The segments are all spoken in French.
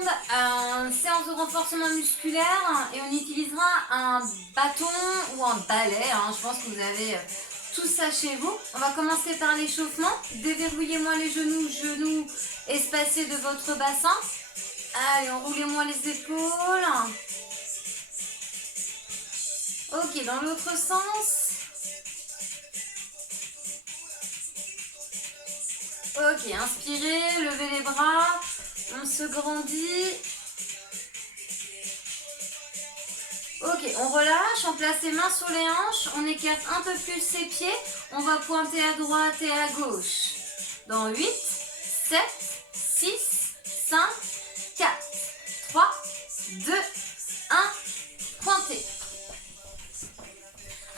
jambes, séance de renforcement musculaire et on utilisera un bâton ou un balai. Je pense que vous avez tout ça chez vous. On va commencer par l'échauffement. Déverrouillez-moi les genoux espacés de votre bassin. Allez, enroulez-moi les épaules. Ok, dans l'autre sens. Ok, inspirez, levez les bras, on se grandit. Ok, on relâche, on place les mains sur les hanches, on écarte un peu plus ses pieds, on va pointer à droite et à gauche. Dans 8, 7, 6, 5, 4, 3, 2, 1, pointez.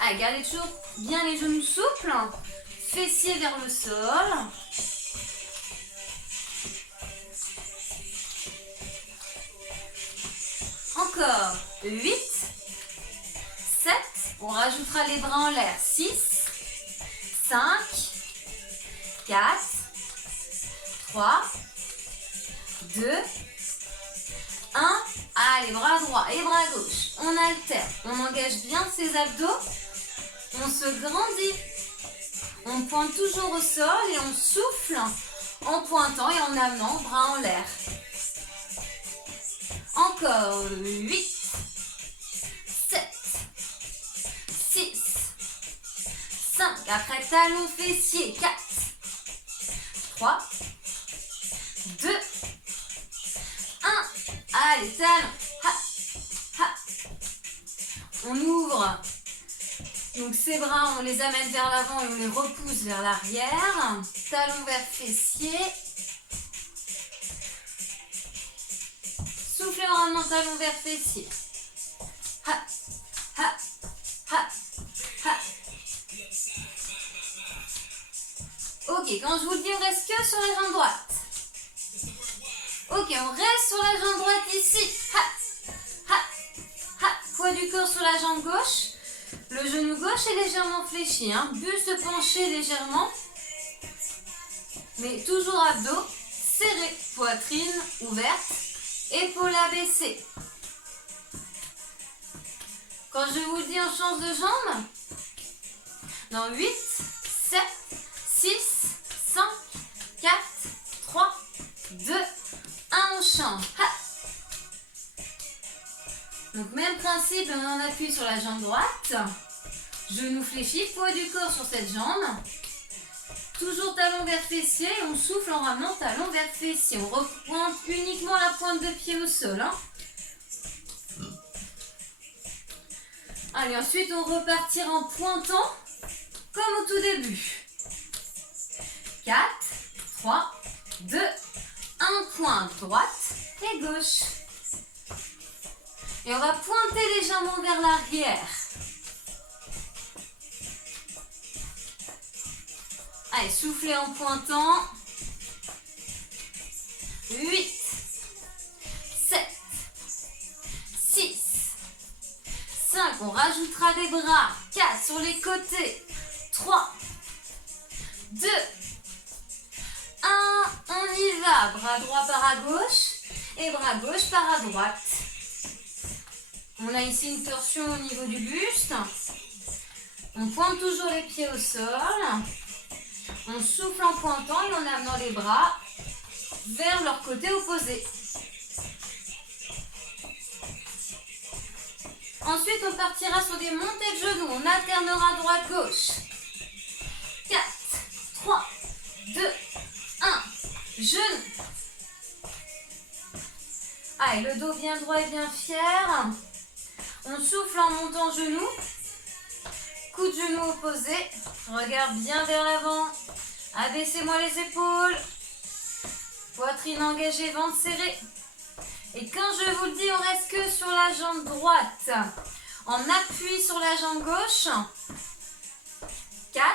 Allez, gardez toujours bien les genoux souples, fessiers vers le sol. Encore 8, 7, on rajoutera les bras en l'air, 6, 5, 4, 3, 2, 1, allez, bras droit et bras gauche, on alterne, on engage bien ses abdos, on se grandit, on pointe toujours au sol et on souffle en pointant et en amenant bras en l'air. Encore 8, 7, 6, 5, après talon fessier, 4, 3, 2, 1, allez, talon, ha, ha. On ouvre, donc ces bras, on les amène vers l'avant et on les repousse vers l'arrière, talon vers fessier. Soufflez en ramenant talon vers fessier. Ha, ha, ha, ha. Ok, quand je vous le dis, on reste que sur la jambe droite. Ok, on reste sur la jambe droite ici. Ha, ha, ha. Poids du corps sur la jambe gauche. Le genou gauche est légèrement fléchi. Buste penché légèrement. Mais toujours abdos serrés. Poitrine ouverte. Épaules abaissées. Quand je vous dis, on change de jambe. Dans 8, 7, 6, 5, 4, 3, 2, 1, on change. Ha. Donc même principe, on appuie sur la jambe droite. Genou fléchi, poids du corps sur cette jambe. Toujours talon vers fessier, on souffle en ramenant talon vers fessier. On repointe uniquement la pointe de pied au sol. Allez, ensuite on repartira en pointant comme au tout début. 4, 3, 2, 1, pointe droite et gauche. Et on va pointer légèrement vers l'arrière. Allez, soufflez en pointant. 8, 7, 6, 5. On rajoutera des bras. 4 sur les côtés. 3, 2, 1. On y va. Bras droit par à gauche et bras gauche par à droite. On a ici une torsion au niveau du buste. On pointe toujours les pieds au sol. On souffle en pointant et en amenant les bras vers leur côté opposé. Ensuite, on partira sur des montées de genoux. On alternera droite-gauche. 4, 3, 2, 1. Genoux. Allez, le dos bien droit et bien fier. On souffle en montant genoux. Coup de genou opposé. Regarde bien vers l'avant. Abaissez-moi les épaules. Poitrine engagée, ventre serré. Et quand je vous le dis, on reste que sur la jambe droite. En appui sur la jambe gauche. 4,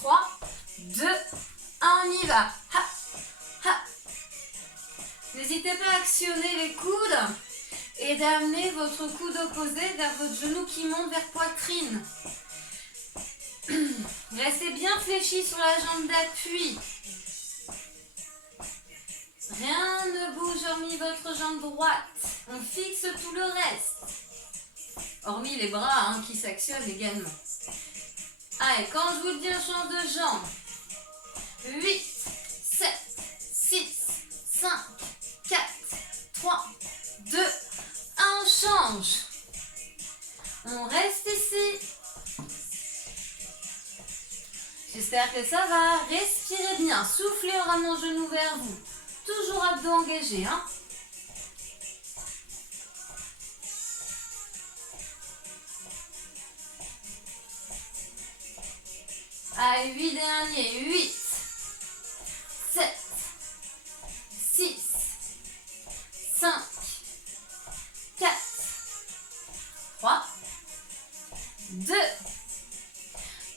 3, 2, 1, on y va. Ha, ha. N'hésitez pas à actionner les coudes et d'amener votre coude opposé vers votre genou qui monte vers poitrine. Restez bien fléchi sur la jambe d'appui. Rien ne bouge surmis votre jambe droite. On fixe tout le reste. Hormis les bras hein, qui s'actionnent également. Allez, quand je vous le dis, on change de jambe. 8, 7, 6, 5, 4, 3, 2, 1, on change. On reste ici. J'espère que ça va. Respirez bien. Soufflez en ramenant le genou vers vous. Toujours abdos engagés. Hein. Allez, 8 derniers. 8, 7, 6, 5, 4, 3, 2,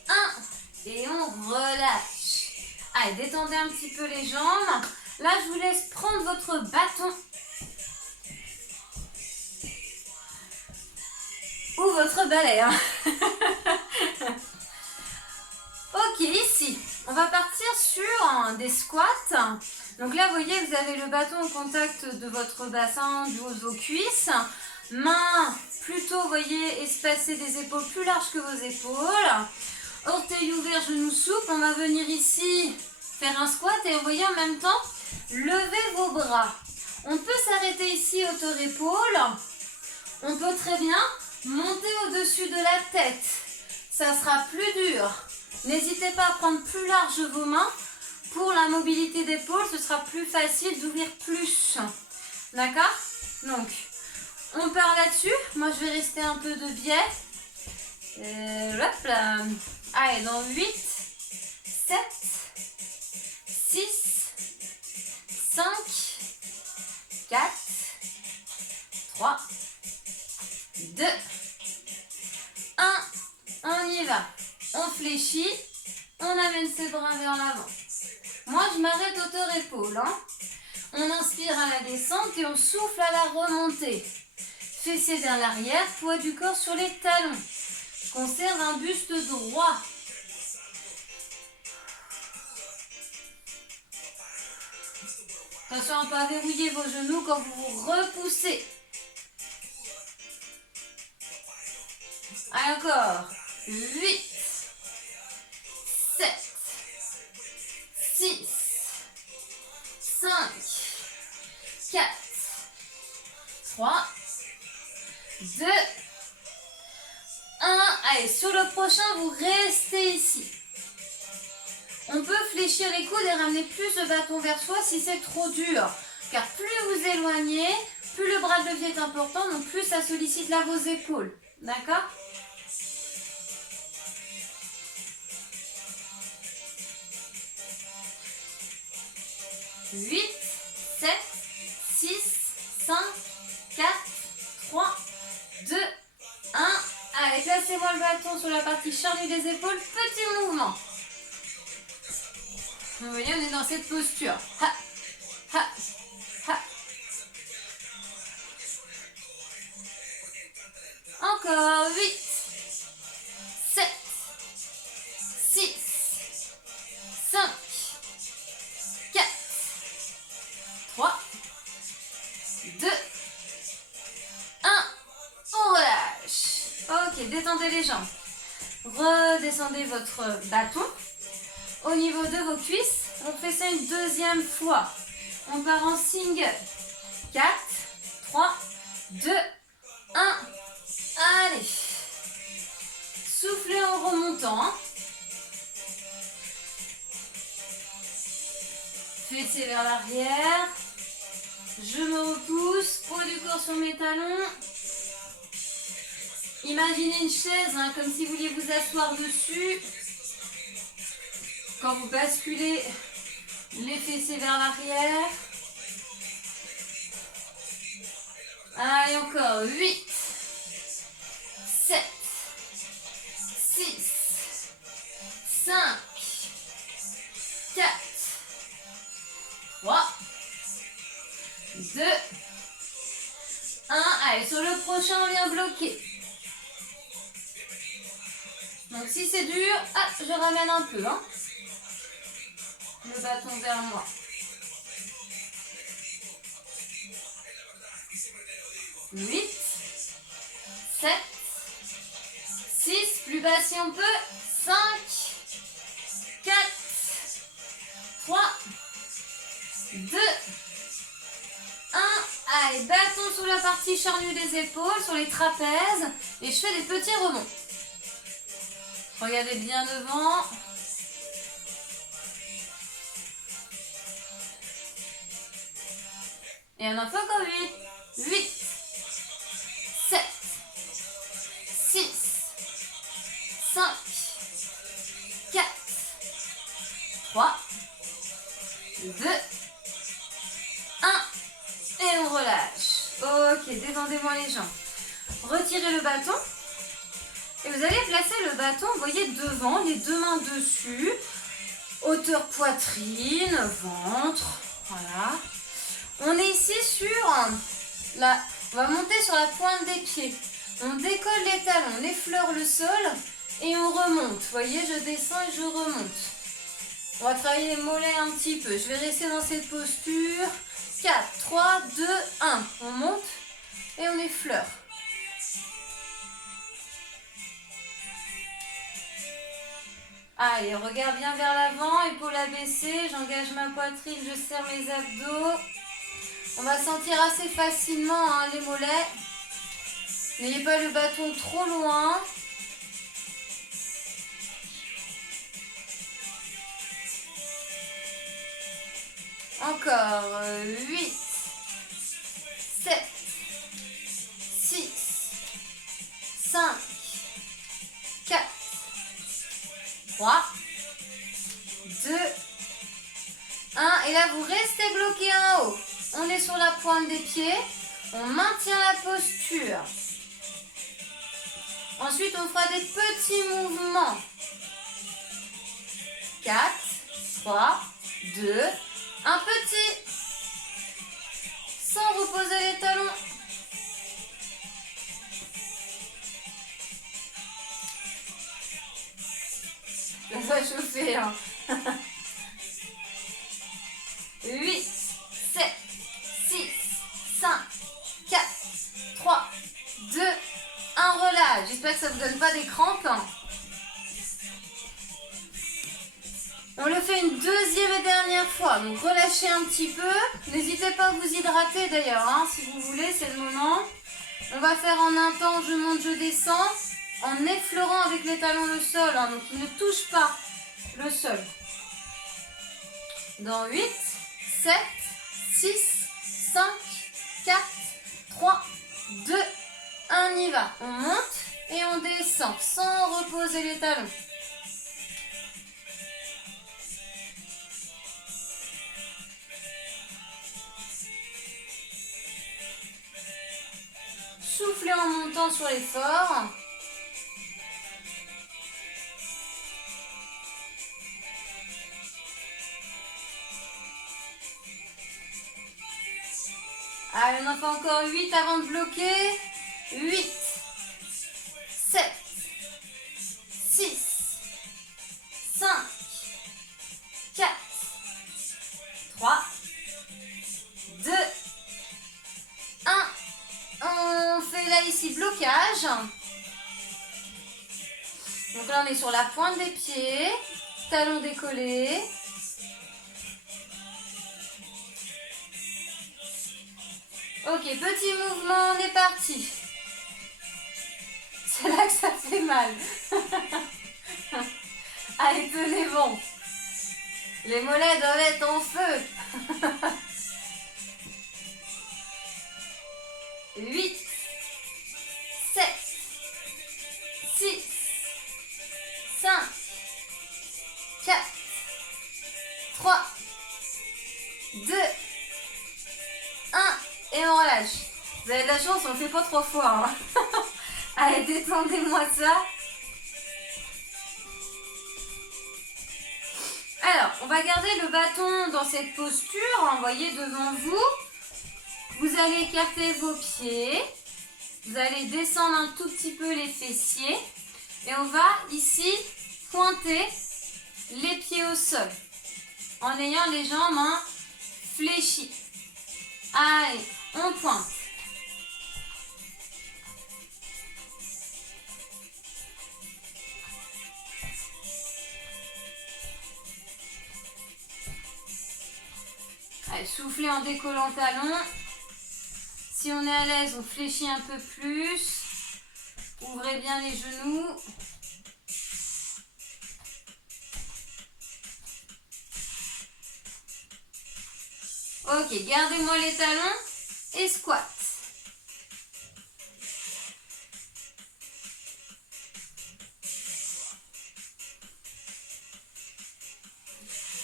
1. Et on relâche. Allez, détendez un petit peu les jambes. Là, je vous laisse prendre votre bâton. Ou votre balai. Hein. Ok, ici, on va partir sur des squats. Donc là, vous voyez, vous avez le bâton au contact de votre bassin, du haut de vos cuisses. Mains plutôt, vous voyez, espacées des épaules plus larges que vos épaules. Orteils ouverts, genoux souples. On va venir ici faire un squat et vous voyez en même temps, levez vos bras. On peut s'arrêter ici, hauteur-épaule. On peut très bien monter au-dessus de la tête. Ça sera plus dur. N'hésitez pas à prendre plus large vos mains. Pour la mobilité d'épaule, ce sera plus facile d'ouvrir plus. D'accord? Donc, on part là-dessus. Moi, je vais rester un peu de biais. Hop là. Allez, dans 8, 7, 6, 5, 4, 3, 2, 1. On y va. On fléchit. On amène ses bras vers l'avant. Moi, je m'arrête hauteur-épaule. Hein. On inspire à la descente et on souffle à la remontée. Fessiers vers l'arrière, poids du corps sur les talons. Je conserve un buste droit. Attention à ne pas verrouiller vos genoux quand vous vous repoussez. Allez, encore. 8, 7, 6, 5, 4, 3, 2, 1. Allez, sur le prochain, vous restez ici. On peut fléchir les coudes et ramener plus le bâton vers soi si c'est trop dur. Car plus vous éloignez, plus le bras de levier est important, donc plus ça sollicite là vos épaules. D'accord ? Huit, 7, 6, 5, 4, 3, 2, 1. Allez, placez-moi le bâton sur la partie charnue des épaules. Petit mouvement. Vous voyez, on est dans cette posture. Ha, ha, ha. Encore 8, 7, 6, 5, 4, 3, 2, 1. On relâche. Ok, détendez les jambes. Redescendez votre bâton. Au niveau de vos cuisses, on fait ça une deuxième fois. On part en single. 4, 3, 2, 1. Allez. Soufflez en remontant. Hein. Fessiers vers l'arrière. Je me repousse. Poids du corps sur mes talons. Imaginez une chaise, hein, comme si vous vouliez vous asseoir dessus. Quand vous basculez les fessiers vers l'arrière. Allez, encore 8, 7, 6, 5, 4, 3, 2, 1. Allez, sur le prochain, on vient bloquer. Donc si c'est dur, je ramène un peu. Hein. Le bâton vers moi. 8, 7, 6, plus bas si on peut, 5, 4, 3, 2, 1. Allez, bâton sous la partie charnue des épaules, sur les trapèzes, et je fais des petits rebonds. Regardez bien devant. Et on en fait encore 8, 8, 7, 6, 5, 4, 3, 2, 1. Et on relâche. Ok, détendez-moi les jambes. Retirez le bâton. Et vous allez placer le bâton, vous voyez, devant, les deux mains dessus. Hauteur poitrine, ventre. Voilà. On est ici sur la... On va monter sur la pointe des pieds. On décolle les talons, on effleure le sol et on remonte. Vous voyez, je descends et je remonte. On va travailler les mollets un petit peu. Je vais rester dans cette posture. 4, 3, 2, 1. On monte et on effleure. Allez, regarde bien vers l'avant, épaule abaissée, j'engage ma poitrine, je serre mes abdos. On va sentir assez facilement les mollets. N'ayez pas le bâton trop loin. Encore 8, 7, 6, 5, 4, 3, 2, 1. Et là, vous restez bloqué en haut. On est sur la pointe des pieds. On maintient la posture. Ensuite, on fera des petits mouvements. 4, 3, 2, un petit. Sans reposer les talons. Ça va chauffer, hein. 8, 7, 6, 5, 4, 3, 2, 1, relâche. J'espère que ça ne vous donne pas des crampes. On le fait une deuxième et dernière fois. Donc relâchez un petit peu. N'hésitez pas à vous hydrater d'ailleurs, hein, si vous voulez, c'est le moment. On va faire en un temps, je monte, je descends, en effleurant avec les talons le sol. Hein, donc il ne touche pas le sol. Dans 8, 7, 6, 5, 4, 3, 2, 1, on y va. On monte et on descend sans reposer les talons. Soufflez en montant sur l'effort. Allez, on en fait encore 8 avant de bloquer. 8, 7, 6, 5, 4, 3, 2, 1. On fait là ici blocage. Donc là on est sur la pointe des pieds, talons décollés. Ok, petit mouvement, on est parti. C'est là que ça fait mal. Allez, tenez bon. Les mollets doivent être en feu. 8, 7, 6, 5, 4, 3, 2, 1 et on relâche. Vous avez de la chance, on ne le fait pas 3 fois. Hein. Allez, détendez-moi ça. Alors, on va garder le bâton dans cette posture, envoyé devant vous. Vous allez écarter vos pieds. Vous allez descendre un tout petit peu les fessiers. Et on va ici pointer les pieds au sol. En ayant les jambes fléchies. Allez, on pointe. Allez, soufflez en décollant le talon. Si on est à l'aise, on fléchit un peu plus. Ouvrez bien les genoux. Ok, gardez-moi les talons et squat.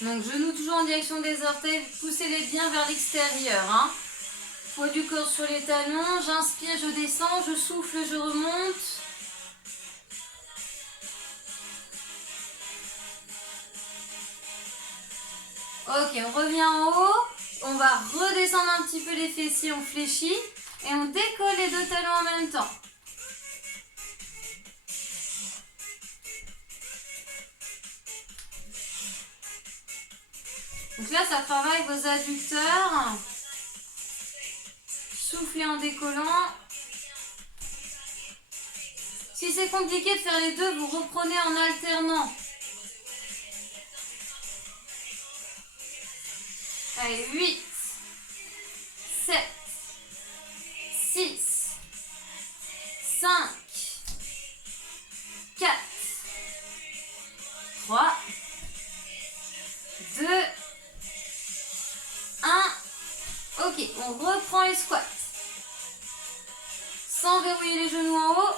Donc genoux toujours en direction des orteils, poussez-les bien vers l'extérieur. Hein. Poids du corps sur les talons, j'inspire, je descends, je souffle, je remonte. Ok, on revient en haut, on va redescendre un petit peu les fessiers, on fléchit et on décolle les deux talons en même temps. Donc là, ça travaille vos adducteurs. Soufflez en décollant. Si c'est compliqué de faire les deux, vous reprenez en alternant. Allez, 8, 7, 6, 5, 4, 3, 2, 1. Ok, on reprend les squats. Sans verrouiller les genoux en haut.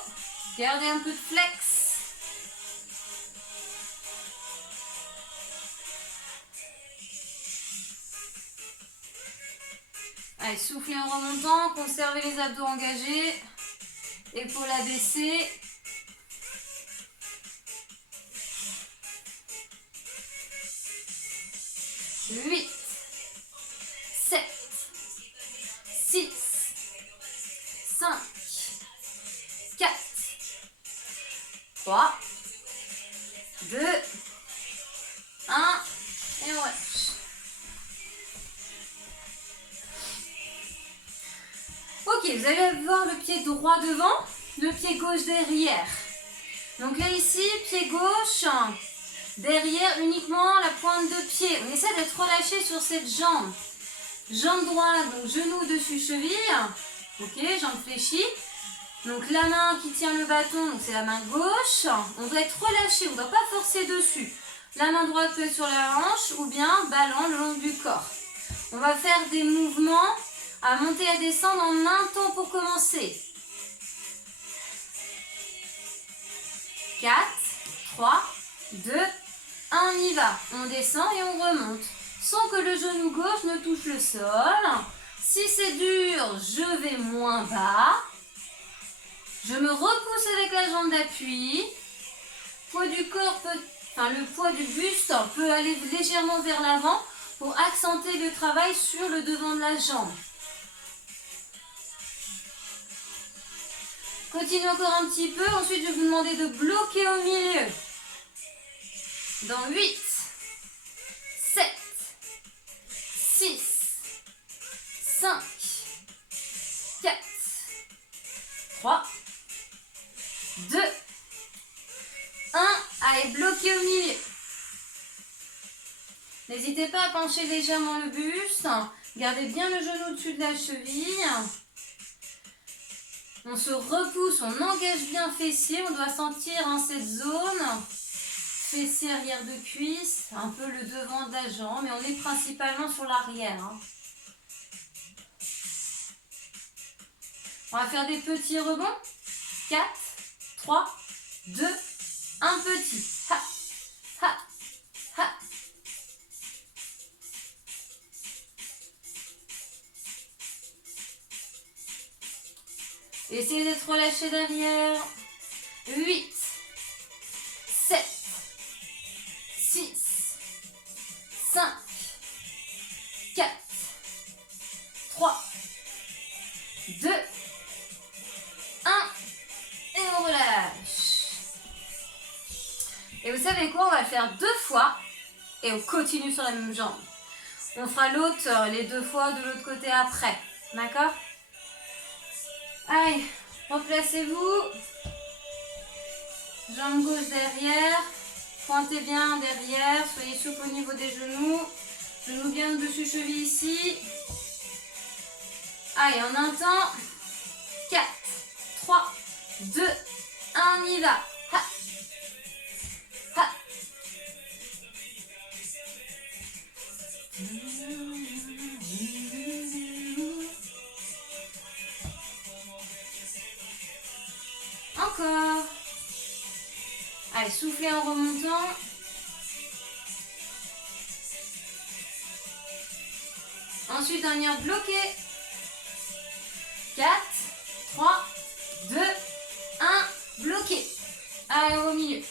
Gardez un peu de flex. Allez, soufflez en remontant. Conservez les abdos engagés. Épaules abaissées. Huit, 7, 6, 5, 4, 3, 2, 1, et on relâche. Ok, vous allez avoir le pied droit devant, le pied gauche derrière. Donc là ici, pied gauche, derrière uniquement la pointe de pied. On essaie d'être relâché sur cette jambe. Jambe droite, donc genou dessus cheville. Ok, jambe fléchie. Donc la main qui tient le bâton, donc c'est la main gauche. On doit être relâché, on ne doit pas forcer dessus. La main droite peut être sur la hanche ou bien ballon le long du corps. On va faire des mouvements à monter et à descendre en un temps pour commencer. 4, 3, 2, 1, on y va. On descend et on remonte. Sans que le genou gauche ne touche le sol. Si c'est dur, je vais moins bas. Je me repousse avec la jambe d'appui. Poids du corps le poids du buste peut aller légèrement vers l'avant pour accentuer le travail sur le devant de la jambe. Continuez encore un petit peu. Ensuite, je vais vous demander de bloquer au milieu. Dans 8, 7, 6, 5, 4, 3, 2, 1. Allez, bloquez au milieu. N'hésitez pas à pencher légèrement le buste. Gardez bien le genou au-dessus de la cheville. On se repousse, on engage bien fessier. On doit sentir cette zone. Fessier arrière de cuisse, un peu le devant de la jambe. Mais on est principalement sur l'arrière. On va faire des petits rebonds. 4, 3, 2, 1 petit. Ha, ha, ha. Essayez d'être relâché derrière. 8, 7, 6, 5, 4, 3, 2, 1. Et on relâche. Et vous savez quoi? On va le faire 2 fois. Et on continue sur la même jambe. On fera l'autre les 2 fois de l'autre côté après. D'accord? Allez, replacez-vous. Jambe gauche derrière. Pointez bien derrière. Soyez souple au niveau des genoux. Genoux bien genou dessus cheville ici. Allez, en un temps. 4, 3, 2, 1, on y va. Ha. Ha. Encore. Allez, soufflez en remontant. Ensuite, on vient bloquer. 4, 3, 2, 1, bloqué. Allez, au milieu.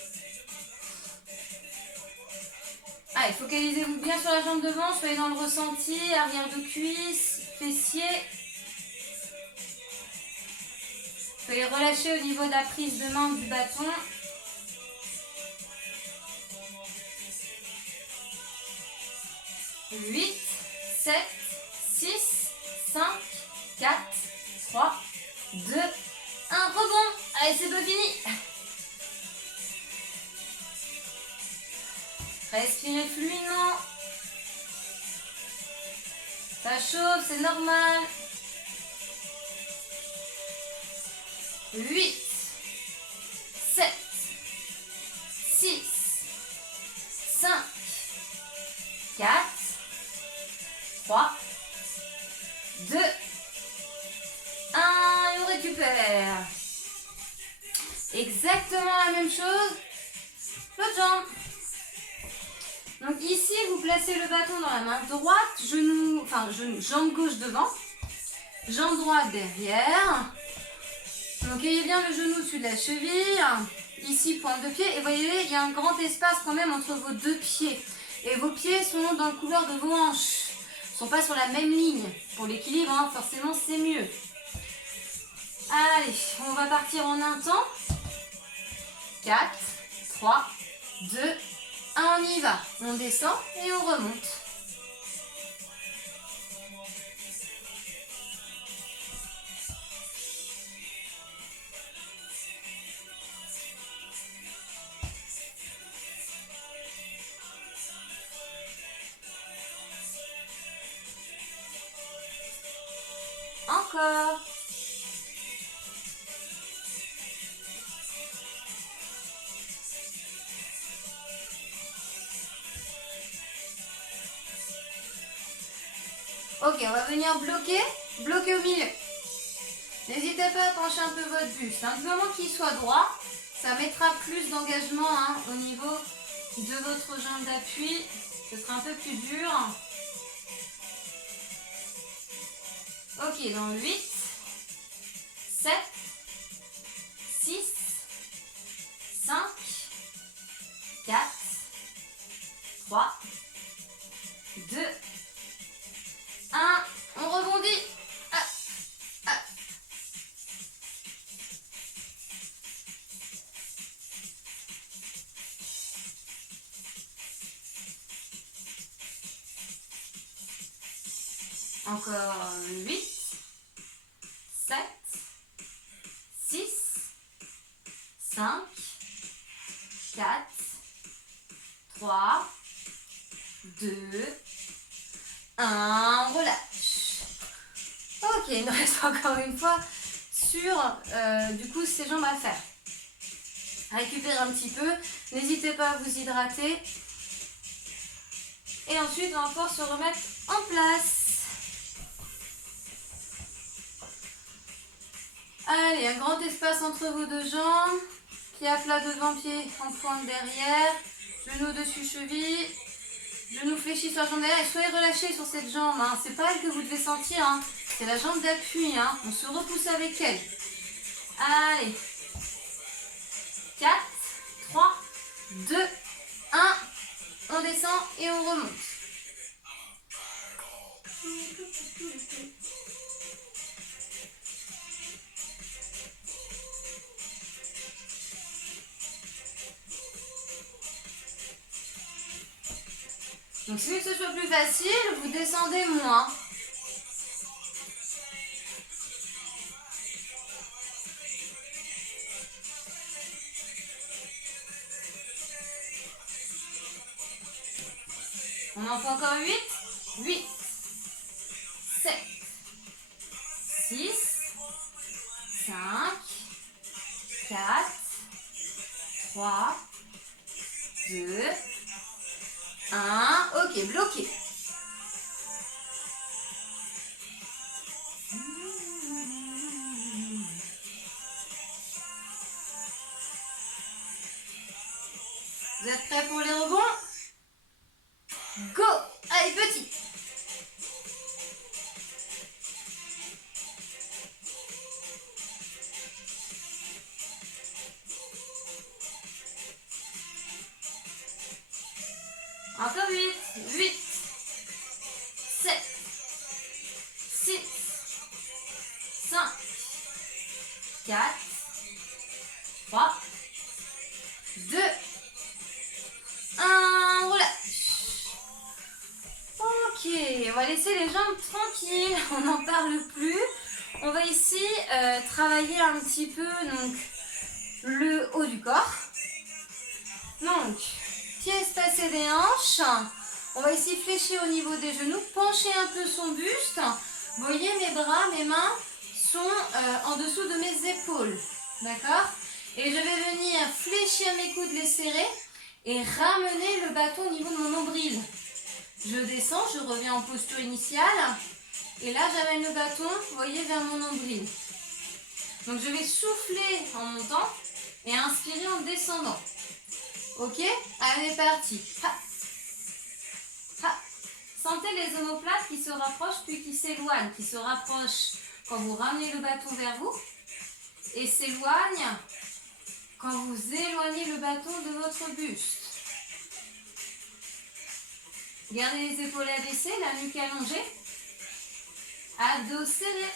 Allez, focalisez-vous bien sur la jambe devant, soyez dans le ressenti, arrière de cuisse, fessier. Soyez relâché au niveau de la prise de main du bâton. Huit, 7, 6, 5, 4, 3, 2, 1, rebond. Allez, c'est pas fini. Respirez fluidement. Ça chauffe, c'est normal. 8, 7, 6, 5, 4, 3, 2, 1, et on récupère. Exactement la même chose. L'autre jambe. Donc ici, vous placez le bâton dans la main droite, jambe gauche devant, jambe droite derrière. Donc ayez bien le genou au-dessus de la cheville, ici pointe de pied, et voyez, il y a un grand espace quand même entre vos deux pieds. Et vos pieds sont dans le couloir de vos hanches, ils ne sont pas sur la même ligne. Pour l'équilibre, hein, forcément c'est mieux. Allez, on va partir en un temps. 4, 3, 2, 1, on y va. On descend et on remonte. Encore. Ok, on va venir bloquer au milieu. N'hésitez pas à pencher un peu votre buste. Du moment qu'il soit droit, ça mettra plus d'engagement au niveau de votre jambe d'appui. Ce sera un peu plus dur. Ok, dans 8, 7, 6, 5, 4, 3, 2, 1, on rebondit. Ah, ah. Encore 8, 7, 6, 5, 4, 3, 2, 1, on relâche. Ok, il nous reste encore une fois sur du coup ces jambes à faire. Récupérez un petit peu, n'hésitez pas à vous hydrater. Et ensuite on va pouvoir se remettre en place. Allez, un grand espace entre vos deux jambes. Pied à plat devant, pied en pointe derrière. Genou dessus, cheville. Genou fléchi sur la jambe derrière. Et soyez relâchés sur cette jambe. C'est pas elle que vous devez sentir. C'est la jambe d'appui. On se repousse avec elle. Allez. 4, 3, 2, 1. On descend et on remonte. Donc si ce soit plus facile, vous descendez moins. On en fait encore 8. 8, 7, 6, 5, 4, 3, 2, 1. Ok, bloqué. Vous êtes prêts pour les rebonds? Go! Allez, petit. Encore 8, 8, 7, 6, 5, 4, 3, 2, 1, relâche. Ok, on va laisser les jambes tranquilles, on n'en parle plus. On va ici travailler un petit peu donc, le haut du corps. Donc, pieds espacés des hanches. On va ici fléchir au niveau des genoux, pencher un peu son buste. Vous voyez, mes bras, mes mains sont en dessous de mes épaules. D'accord? Et je vais venir fléchir mes coudes, les serrer et ramener le bâton au niveau de mon nombril. Je descends, je reviens en posture initiale. Et là, j'amène le bâton, vous voyez, vers mon nombril. Donc, je vais souffler en montant et inspirer en descendant. Ok? Allez, parti. Ha. Ha. Sentez les omoplates qui se rapprochent puis qui s'éloignent, qui se rapprochent quand vous ramenez le bâton vers vous et s'éloignent quand vous éloignez le bâton de votre buste. Gardez les épaules abaissées, la nuque allongée. Abdos serrés.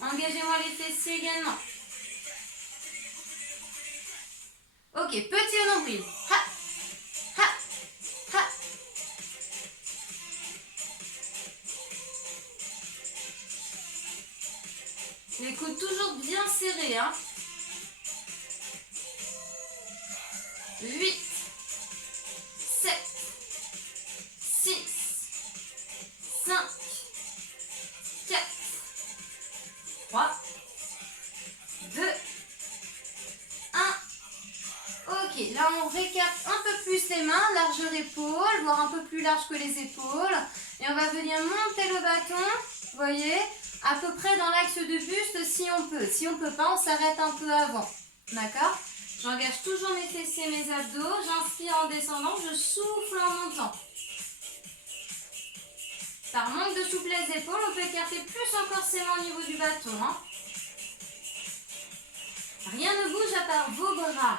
Engagez-moi les fessiers également. Ok, petit au nombril. Ha, ha, ha. Les coudes toujours bien serrés. Hein. 8, 7, 6, 5, 4, 3, 2, 1. Ok, là on récarte un peu plus les mains, largeur épaule, voire un peu plus large que les épaules. Et on va venir monter le bâton, vous voyez, à peu près dans l'axe du buste si on peut. Si on ne peut pas, on s'arrête un peu avant. D'accord? J'engage toujours mes fessiers, mes abdos. J'inspire en descendant, je souffle en montant. Par manque de souplesse d'épaule, on peut écarter plus encore ses mains au niveau du bâton. Hein. Rien ne bouge à part vos bras.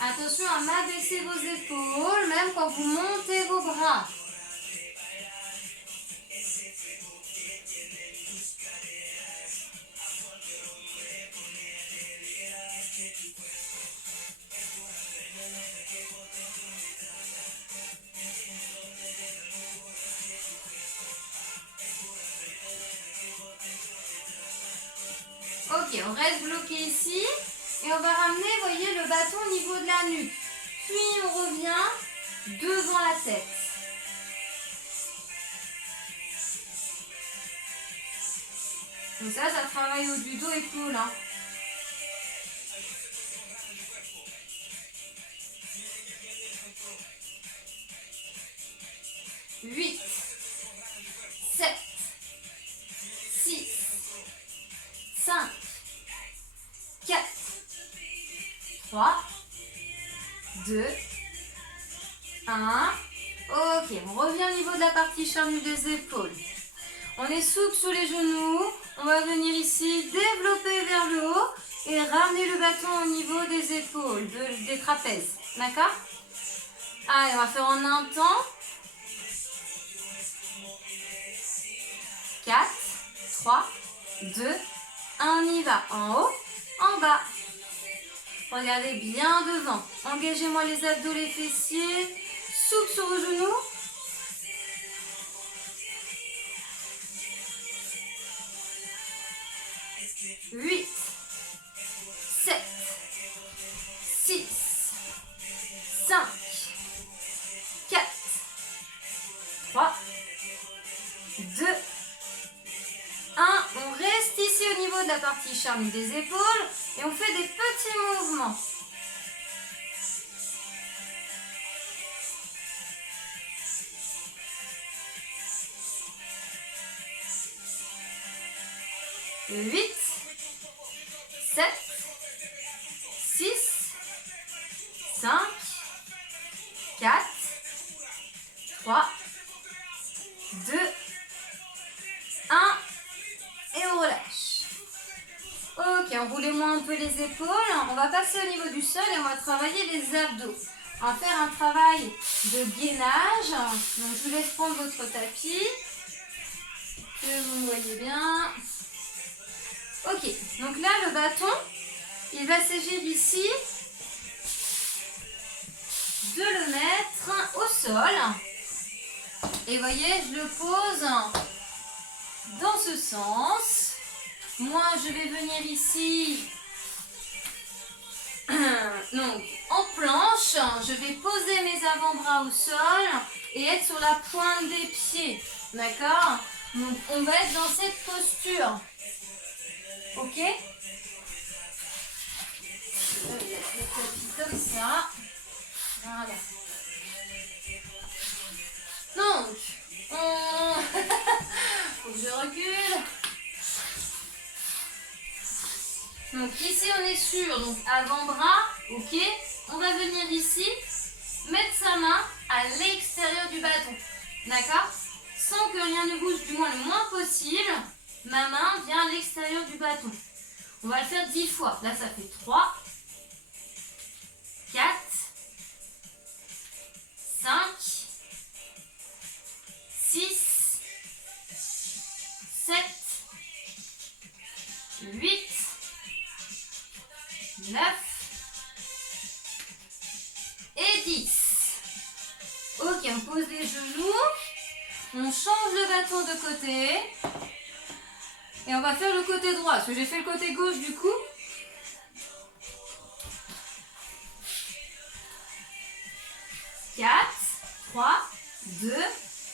Attention à m'abaisser vos épaules, même quand vous montez vos bras. Ok, on reste bloqué ici et on va ramener, vous voyez, le bâton au niveau de la nuque. Puis on revient devant la tête. Donc ça travaille au du dos épaule. Hein. Huit, 7, 6, 5, 4, 3, 2, 1. Ok, on revient au niveau de la partie charnue des épaules. On est souple sous les genoux. On va venir ici développer vers le haut et ramener le bâton au niveau des épaules, des trapèzes. D'accord? Allez, on va faire en un temps. 4, 3, 2, 1, on y va. En haut, en bas. Regardez bien devant. Engagez-moi les abdos, les fessiers. Souple sur vos genoux. Huit, 7, 6, 5, 4, partie charnue des épaules et on fait des petits mouvements. Huit, 7, 6, 5, 4, 3, 2, 1 et on relâche. Ok, enroulez-moi un peu les épaules. On va passer au niveau du sol et on va travailler les abdos. On va faire un travail de gainage. Donc je vous laisse prendre votre tapis. Que vous me voyez bien. Ok, donc là le bâton, il va s'agir ici de le mettre au sol. Et voyez, je le pose dans ce sens. Moi, je vais venir ici, donc en planche. Je vais poser mes avant-bras au sol et être sur la pointe des pieds. D'accord? Donc, on va être dans cette posture. Ok? Je vais mettre le tapis comme ça. Voilà. Donc, faut que je recule. Donc ici on est sûr, donc avant-bras, ok. On va venir ici, mettre sa main à l'extérieur du bâton. D'accord? Sans que rien ne bouge, du moins le moins possible. Ma main vient à l'extérieur du bâton. On va le faire 10 fois. Là ça fait 3, 4, 5, 6, 7, 8, 9 et 10. Ok, on pose les genoux. On change le bâton de côté. Et on va faire le côté droit. Parce que j'ai fait le côté gauche du coup. Quatre, 3, 2,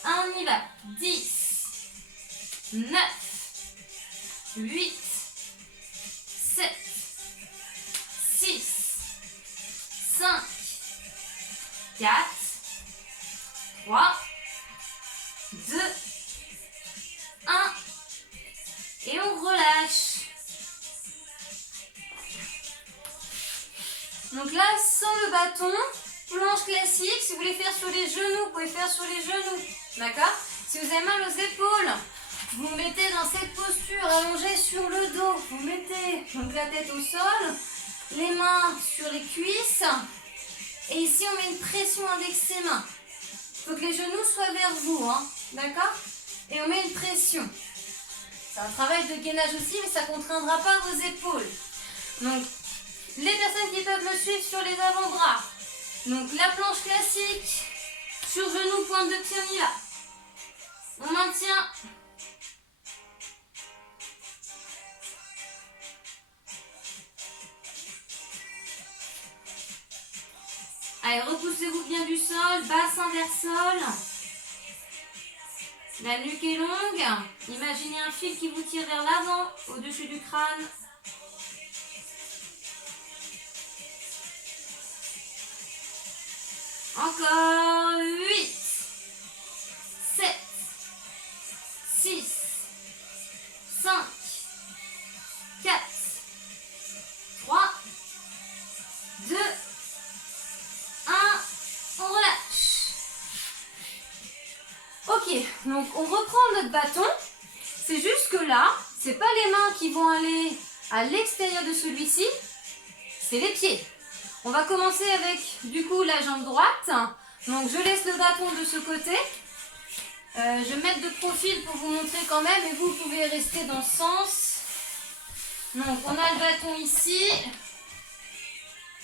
1, on y va. 10, 9, 8, 7, 6, 5, 4, 3, 2, 1 et on relâche. Donc là, sans le bâton, planche classique. Si vous voulez faire sur les genoux, vous pouvez faire sur les genoux. D'accord? Si vous avez mal aux épaules, vous vous mettez dans cette posture allongée sur le dos. Vous mettez donc la tête au sol, les mains sur les cuisses. Et ici, on met une pression avec ses mains. Il faut que les genoux soient vers vous. Hein, d'accord? Et on met une pression. C'est un travail de gainage aussi, mais ça ne contraindra pas vos épaules. Donc, les personnes qui peuvent me suivre sur les avant-bras. Donc, la planche classique. Sur genoux, pointe de pied, on y va. On maintient. Allez, repoussez-vous bien du sol, bassin vers sol. La nuque est longue. Imaginez un fil qui vous tire vers l'avant, au-dessus du crâne. Encore 8, 7, 6, 5, 4, 3, 2, 1, on relâche. Ok, donc on reprend notre bâton. C'est juste que là, c'est pas les mains qui vont aller à l'extérieur de celui-ci, c'est les pieds. On va commencer avec du coup la jambe droite. Donc je laisse le bâton de ce côté. Je vais mettre de profil pour vous montrer quand même, et vous pouvez rester dans ce sens. Donc on a le bâton ici.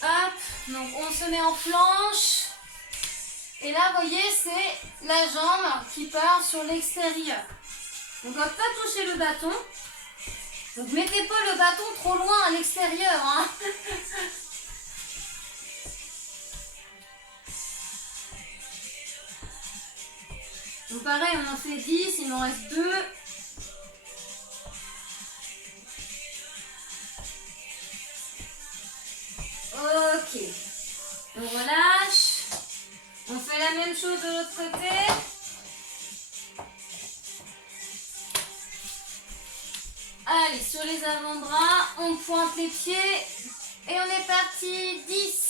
Hop, donc on se met en planche. Et là, vous voyez, c'est la jambe qui part sur l'extérieur. Donc on ne va pas toucher le bâton. Donc mettez pas le bâton trop loin à l'extérieur. Hein. Donc pareil, on en fait 10, il m'en reste 2. Ok. On relâche. On fait la même chose de l'autre côté. Allez, sur les avant-bras, on pointe les pieds. Et on est parti. 10.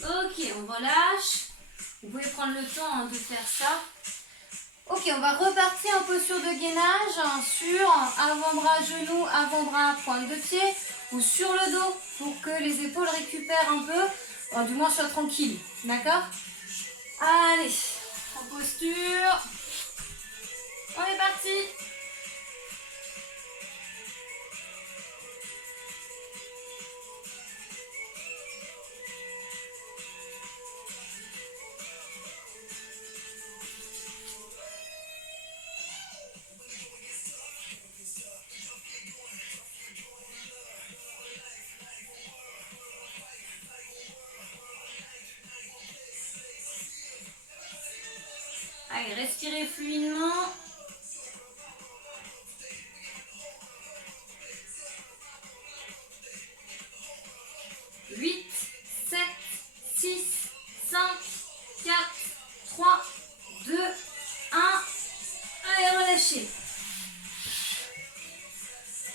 Ok, on relâche. Vous pouvez prendre le temps de faire ça. Ok, on va repartir en posture de gainage sur avant-bras, genou, avant-bras, pointe de pied ou sur le dos pour que les épaules récupèrent un peu, du moins soient tranquilles. D'accord? Allez, en posture. On est parti. Allez, respirez fluidement. Huit, 7, 6, 5, 4, 3, 2, 1. Allez, relâchez.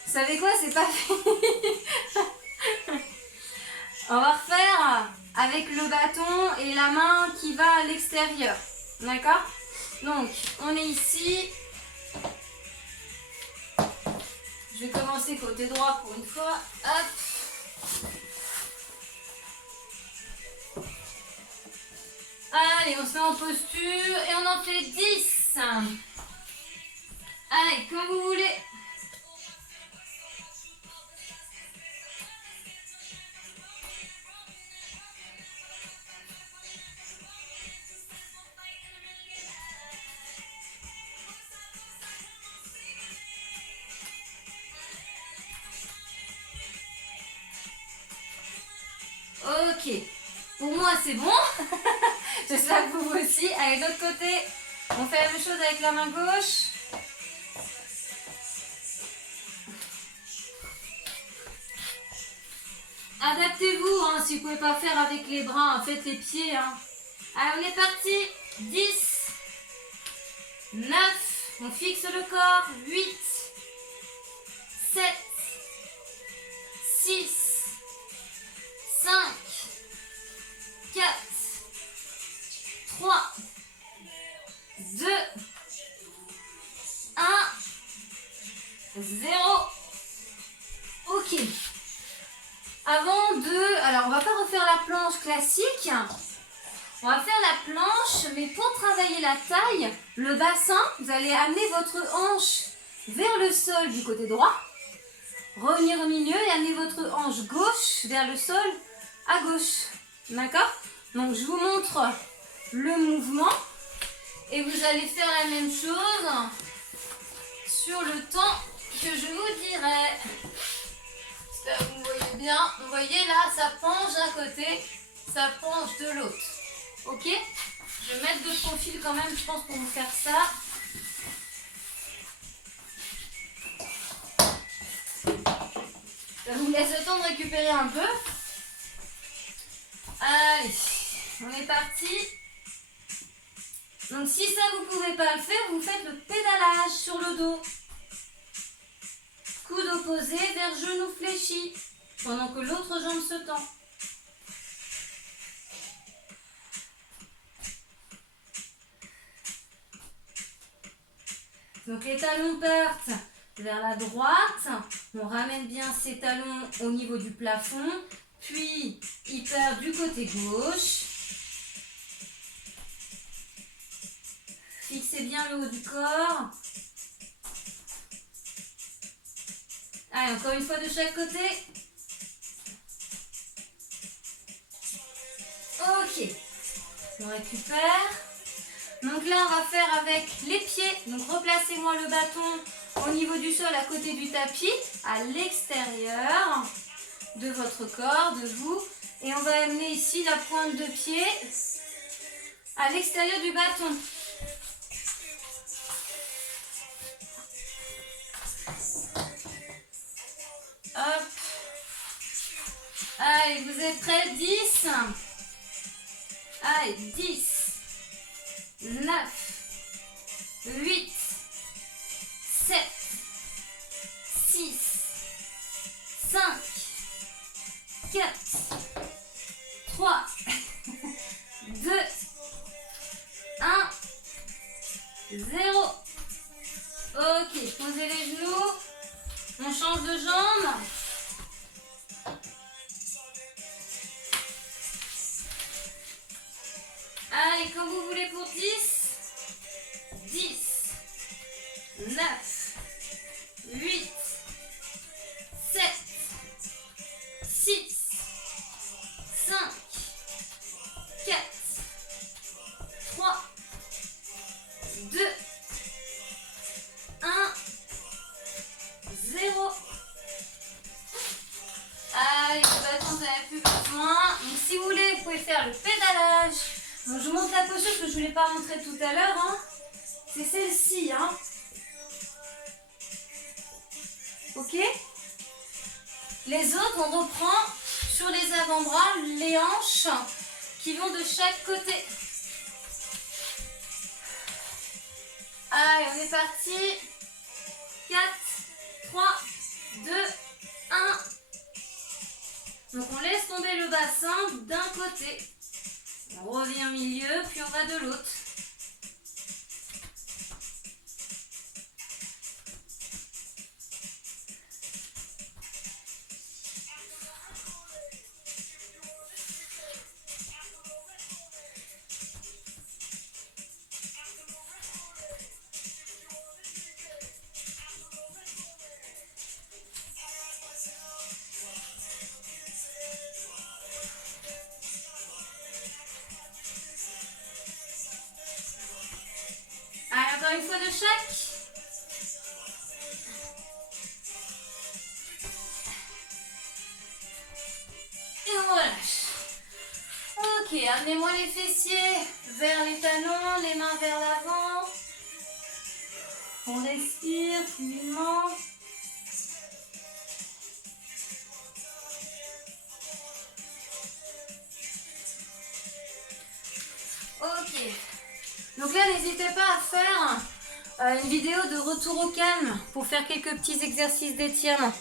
Vous savez quoi, c'est pas fini. On va refaire avec le bâton et la main qui va à l'extérieur. D'accord? Donc, on est ici. Je vais commencer côté droit pour une fois. Hop. Allez, on se met en posture et on en fait 10. Allez, comme vous voulez. Ok, pour moi c'est bon. J'espère que vous aussi. Allez, de l'autre côté, on fait la même chose avec la main gauche. Adaptez-vous, hein, si vous ne pouvez pas faire avec les bras, faites les pieds. Hein. Allez, on est parti. 10, 9, on fixe le corps. 8, 7, 6, 5, 4, 3, 2, 1, 0. Ok. Avant de... Alors, on va pas refaire la planche classique. On va faire la planche, mais pour travailler la taille, le bassin, vous allez amener votre hanche vers le sol du côté droit. Revenir au milieu et amener votre hanche gauche vers le sol à gauche. D'accord? Donc, je vous montre le mouvement. Et vous allez faire la même chose sur le temps que je vous dirai. J'espère que vous voyez bien. Vous voyez là, ça penche d'un côté, ça penche de l'autre. Ok? Je vais mettre de profil quand même, je pense, pour vous faire ça. Ça vous laisse le temps de récupérer un peu. Allez, on est parti. Donc si ça vous ne pouvez pas le faire, vous faites le pédalage sur le dos. Coude opposé vers genou fléchi, pendant que l'autre jambe se tend. Donc les talons partent vers la droite, on ramène bien ces talons au niveau du plafond, puis ils partent du côté gauche. Fixez bien le haut du corps. Allez, encore une fois de chaque côté. Ok. On récupère. Donc là, on va faire avec les pieds. Donc replacez-moi le bâton au niveau du sol, à côté du tapis, à l'extérieur de votre corps, de vous. Et on va amener ici la pointe de pied à l'extérieur du bâton. Hop. Allez, vous êtes prêts? 10. Allez, 10. 9. 8. 7. 6. 5. 4. 3. 2. 1. 0. Ok, posez les genoux. On change de jambe. Allez, comme vous voulez pour 10. 10. 9. 8. 7. 6. 5. 4. 3. 2. 1. 0. Allez, le bâton, vous n'avez plus besoin. Donc, si vous voulez, vous pouvez faire le pédalage. Donc, je vous montre la posture que je ne vous l'ai pas montré tout à l'heure. Hein. C'est celle-ci. Hein. Ok? Les autres, on reprend sur les avant-bras, les hanches qui vont de chaque côté. Allez, on est parti. 4, 3, 2, 1. Donc on laisse tomber le bassin d'un côté. On revient au milieu, puis on va de l'autre. Allez, encore une fois de chaque. Et on relâche. Ok, amenez-moi les fessiers vers les talons, les mains vers l'avant. On respire fluidement. Ok. Donc là, n'hésitez pas à faire une vidéo de retour au calme pour faire quelques petits exercices d'étirement.